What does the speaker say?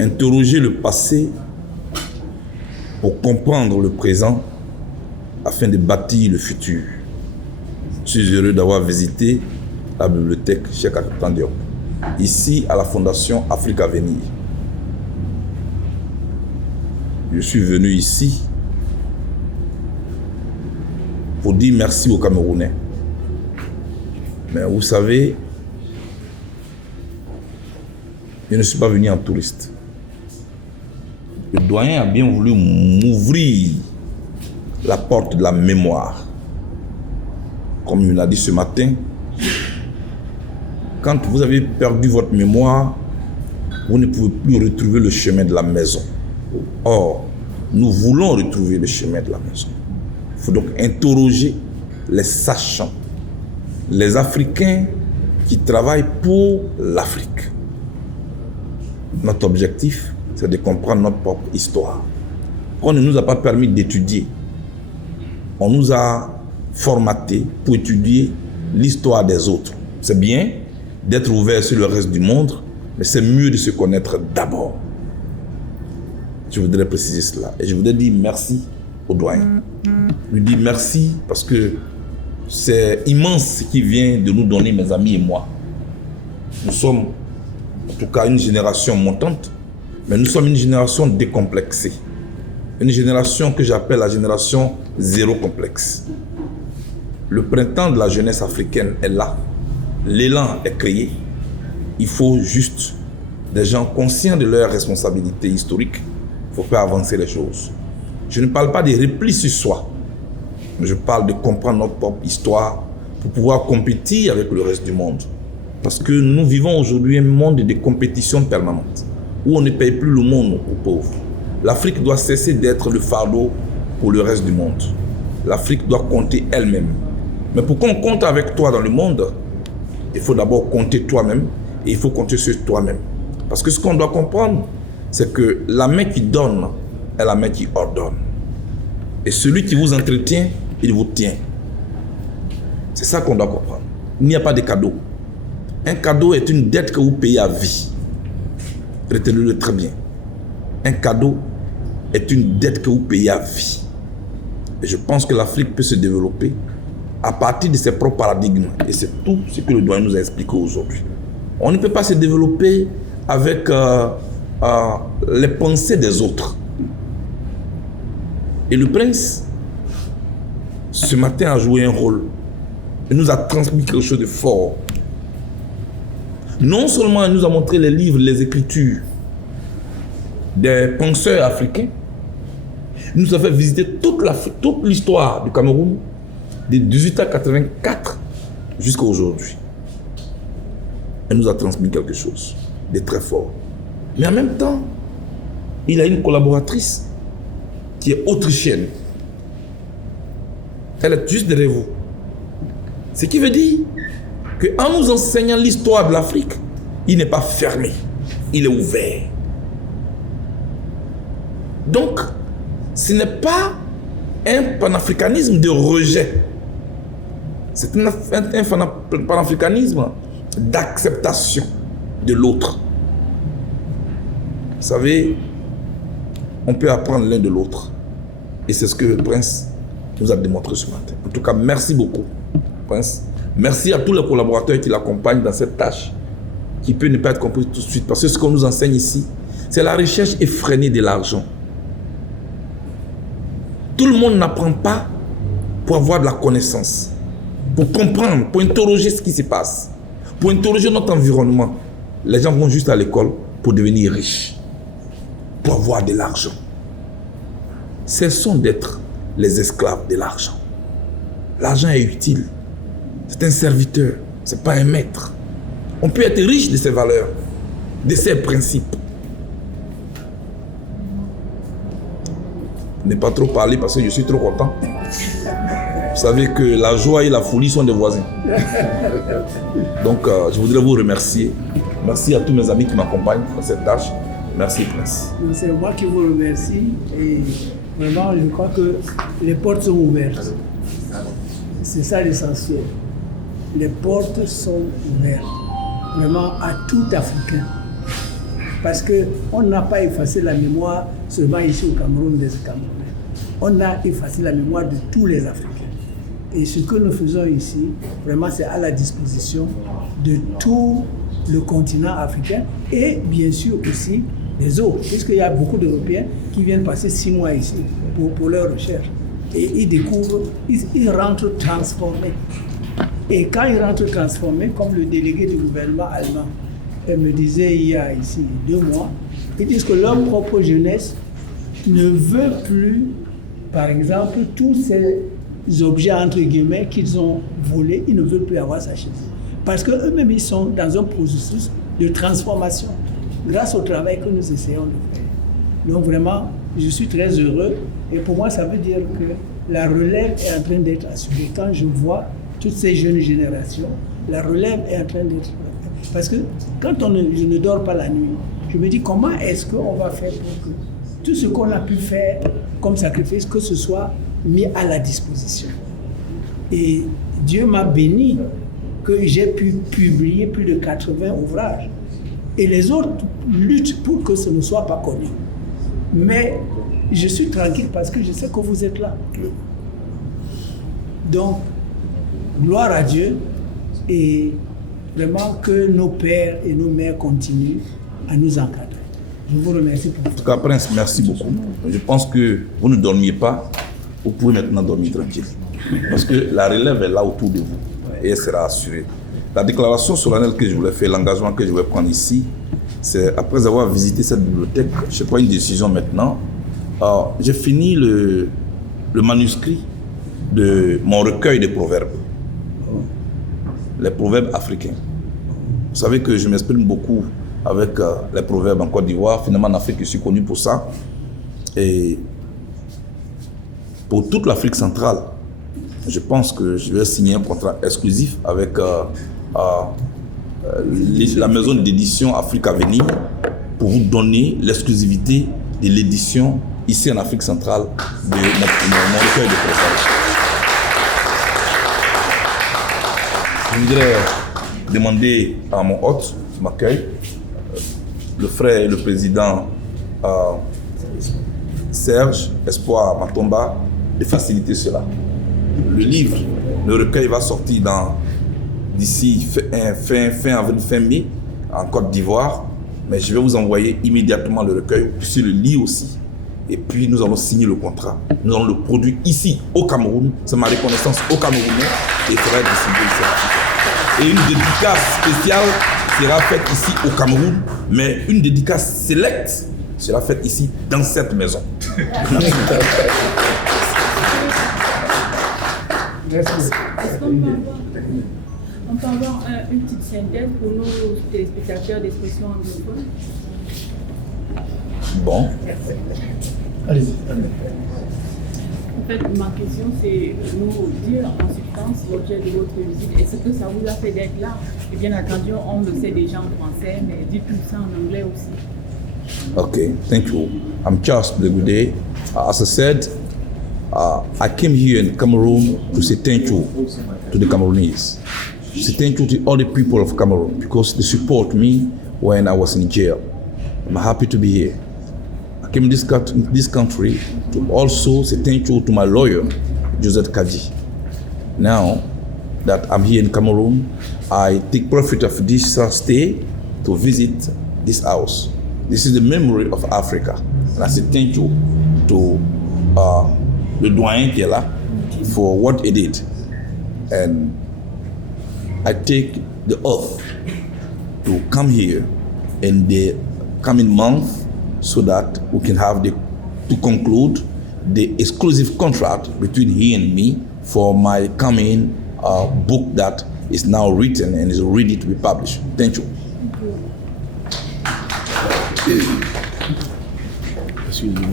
interroger le passé pour comprendre le présent afin de bâtir le futur. Je suis heureux d'avoir visité la bibliothèque Cheikh Anta Diop, ici à la Fondation Afrique Avenir. Je suis venu ici pour dire merci aux Camerounais. Mais vous savez, je ne suis pas venu en touriste. Le doyen a bien voulu m'ouvrir la porte de la mémoire. Comme il l'a dit ce matin, quand vous avez perdu votre mémoire, vous ne pouvez plus retrouver le chemin de la maison. Or, nous voulons retrouver le chemin de la maison. Il faut donc interroger les sachants, les Africains qui travaillent pour l'Afrique. Notre objectif, c'est de comprendre notre propre histoire. On ne nous a pas permis d'étudier. On nous a formatés pour étudier l'histoire des autres. C'est bien d'être ouvert sur le reste du monde, mais c'est mieux de se connaître d'abord. Je voudrais préciser cela. Et je voudrais dire merci au doyen. Je lui dis merci parce que c'est immense ce qui vient de nous donner, mes amis et moi. Nous sommes, en tout cas, une génération montante, mais nous sommes une génération décomplexée. Une génération que j'appelle la génération zéro complexe. Le printemps de la jeunesse africaine est là. L'élan est créé. Il faut juste des gens conscients de leurs responsabilités historiques pour faire avancer les choses. Je ne parle pas de repli sur soi, mais je parle de comprendre notre propre histoire pour pouvoir compétir avec le reste du monde. Parce que nous vivons aujourd'hui un monde de compétition permanente, où on ne paye plus le monde aux pauvres. L'Afrique doit cesser d'être le fardeau pour le reste du monde. L'Afrique doit compter elle-même. Mais pour qu'on compte avec toi dans le monde, il faut d'abord compter toi-même et il faut compter sur toi-même. Parce que ce qu'on doit comprendre, c'est que la main qui donne est la main qui ordonne. Et celui qui vous entretient, il vous tient. C'est ça qu'on doit comprendre. Il n'y a pas de cadeau. Un cadeau est une dette que vous payez à vie. Retenez-le très bien. Un cadeau est une dette que vous payez à vie. Et je pense que l'Afrique peut se développer à partir de ses propres paradigmes. Et c'est tout ce que le doyen nous a expliqué aujourd'hui. On ne peut pas se développer avec les pensées des autres. Et le prince, ce matin, a joué un rôle. Il nous a transmis quelque chose de fort. Non seulement il nous a montré les livres, les écritures des penseurs africains, il nous a fait visiter toute l'histoire du Cameroun, de 1884 jusqu'à aujourd'hui. Il nous a transmis quelque chose de très fort. Mais en même temps, il a une collaboratrice qui est autrichienne. Elle est juste derrière vous. Ce qui veut dire qu'en nous enseignant l'histoire de l'Afrique, il n'est pas fermé, il est ouvert. Donc, ce n'est pas un panafricanisme de rejet. C'est un panafricanisme d'acceptation de l'autre. Vous savez, on peut apprendre l'un de l'autre. Et c'est ce que le prince nous a démontré ce matin. En tout cas, merci beaucoup, prince. Merci à tous les collaborateurs qui l'accompagnent dans cette tâche, qui peut ne pas être comprise tout de suite. Parce que ce qu'on nous enseigne ici, c'est la recherche effrénée de l'argent. Tout le monde n'apprend pas pour avoir de la connaissance, pour comprendre, pour interroger ce qui se passe, pour interroger notre environnement. Les gens vont juste à l'école pour devenir riches, pour avoir de l'argent. Cessons d'être les esclaves de l'argent. L'argent est utile. C'est un serviteur, ce n'est pas un maître. On peut être riche de ses valeurs, de ses principes. Ne pas trop parler parce que je suis trop content. Vous savez que la joie et la folie sont des voisins. Donc, je voudrais vous remercier. Merci à tous mes amis qui m'accompagnent dans cette tâche. Merci, Prince. C'est moi qui vous remercie. Et vraiment, je crois que les portes sont ouvertes. C'est ça l'essentiel. Les portes sont ouvertes. Vraiment à tout Africain. Parce qu'on n'a pas effacé la mémoire seulement ici au Cameroun des Camerounais. On a effacé la mémoire de tous les Africains. Et ce que nous faisons ici, vraiment, c'est à la disposition de tout le continent africain et bien sûr aussi des autres, puisqu'il y a beaucoup d'Européens qui viennent passer 6 mois ici pour leurs recherches. Et ils découvrent, ils rentrent transformés. Et quand ils rentrent transformés, comme le délégué du gouvernement allemand me disait il y a ici 2 mois, ils disent que leur propre jeunesse ne veut plus, par exemple, tous ces objets entre guillemets qu'ils ont volés, ils ne veulent plus avoir ça chez eux. Parce qu'eux-mêmes, ils sont dans un processus de transformation grâce au travail que nous essayons de faire. Donc vraiment, je suis très heureux et pour moi, ça veut dire que la relève est en train d'être assurée. Quand je vois toutes ces jeunes générations, la relève est en train d'être... Parce que quand je ne dors pas la nuit, je me dis comment est-ce qu'on va faire pour que tout ce qu'on a pu faire comme sacrifice, que ce soit mis à la disposition. Et Dieu m'a béni que j'ai pu publier plus de 80 ouvrages. Et les autres luttent pour que ce ne soit pas connu. Mais je suis tranquille parce que je sais que vous êtes là. Donc, gloire à Dieu et vraiment que nos pères et nos mères continuent à nous encadrer. Je vous remercie pour En tout cas, Prince, merci beaucoup. Je pense que vous ne dormiez pas, vous pouvez maintenant dormir tranquille. Parce que la relève est là autour de vous et elle sera assurée. La déclaration solennelle que je voulais faire, l'engagement que je vais prendre ici, c'est après avoir visité cette bibliothèque, je prends une décision maintenant. J'ai fini le manuscrit de mon recueil de proverbes, les proverbes africains. Vous savez que je m'exprime beaucoup avec les proverbes en Côte d'Ivoire. Finalement, en Afrique, je suis connu pour ça. Et pour toute l'Afrique centrale, je pense que je vais signer un contrat exclusif avec la maison d'édition Afrique Avenir pour vous donner l'exclusivité de l'édition ici en Afrique centrale de mon recueil de proverbes. Je voudrais demander à mon hôte qui m'accueille, le frère et le président Serge Espoir Matomba, de faciliter cela. Le livre, le recueil va sortir d'ici fin avril, fin mai, en Côte d'Ivoire. Mais je vais vous envoyer immédiatement le recueil, vous puissiez le lire aussi. Et puis nous allons signer le contrat. Nous allons le produire ici, au Cameroun. C'est ma reconnaissance aux Camerounais et sera distribué ici en Afrique. Et une dédicace spéciale sera faite ici au Cameroun, mais une dédicace sélecte sera faite ici, dans cette maison. Merci. On peut avoir une petite synthèse pour nos téléspectateurs d'expression anglophone. Bon. Allez-y. En fait, ma question, c'est nous dire en substance l'objet de votre visite. Est-ce que ça vous a fait d'être là? Et bien entendu, on le sait déjà en français, mais dites tout ça en anglais aussi. Okay, thank you. I'm Charles Blegude. As I said, I came here in Cameroon to say thank you to the Cameroonese. To say thank you to all the people of Cameroon because they support me when I was in jail. I'm happy to be here. I came to this country to also say thank you to my lawyer, Joseph Kadi. Now that I'm here in Cameroon, I take profit of this stay to visit this house. This is the memory of Africa. And I say thank you to le doyen qui est là for what he did. And I take the oath to come here in the coming month so that we can have to conclude the exclusive contract between he and me for my coming book that is now written and is ready to be published. Thank you. Thank you.